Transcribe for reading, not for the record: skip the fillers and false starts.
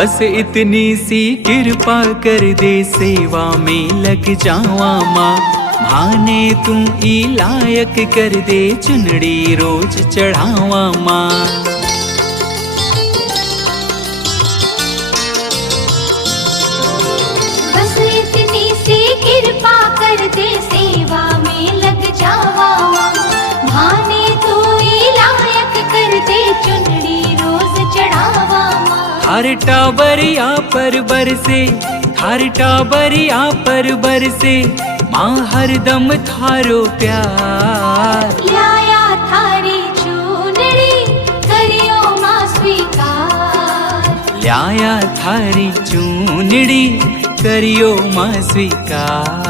बस इतनी सी कृपा कर दे, सेवा में लग जावा माँ। माने तू ई लायक कर दे, चुनड़ी रोज चढ़ावा माँ। बस इतनी सी कृपा कर दे, सेवा में लग जावा माँ। माने तू ई लायक कर दे, चुनड़ी रोज चढ़ावा माँ। हर टाबरिया पर बरसे, हर टाबरिया पर बरसे माँ, हरदम थारो प्यार। लाया थारी चुनड़ी, करियो माँ स्वीकार। लाया थारी चूनड़ी, करियो माँ स्वीकार।